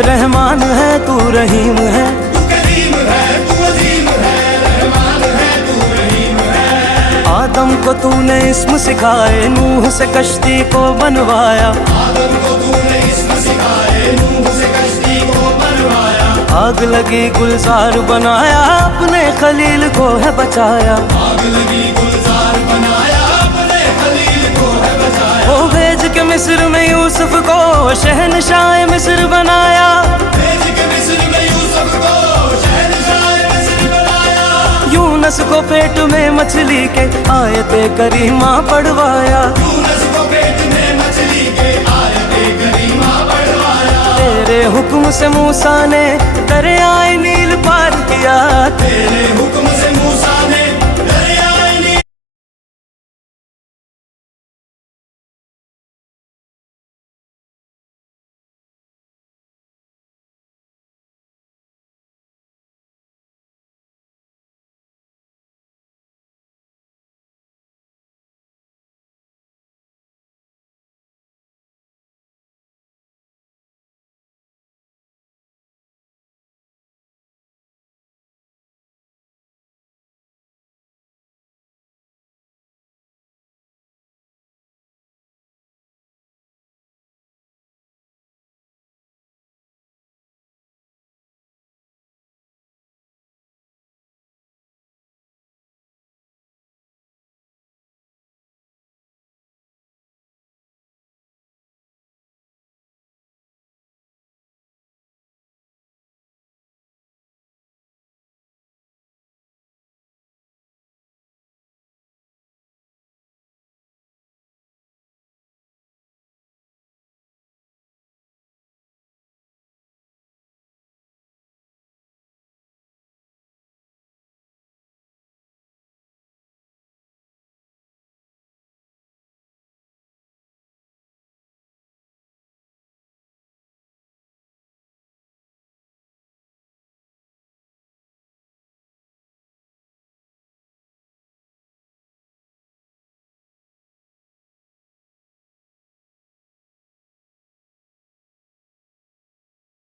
रहमान है तू रहीम है। तू करीम है, तू अजीम है, रहमान है, तू रहीम है। आदम को तूने इस्म सिखाए, नूह से कश्ती को बनवाया। आदम को तूने इस्म सिखाए, नूह से कश्ती को बनवाया। आग लगी गुलजार बनाया, अपने खलील को है बचाया। आग लगी गुलजार बनाया, अपने खलील को है बचाया। ओ भेज के मिस्र में यूसुफ को शहनशाह मिस्र बनाया। भेज के मिस्र में यूसुफ को शहंशाह मिस्र बनाया। यूनस को पेट में मछली के आयते करीमा पढ़वाया। यूनुस को पेट में मछली के आयते करीमा पढ़वाया। तेरे हुक्म से मूसा ने दरियाए नील पार किया। तेरे हुक्म से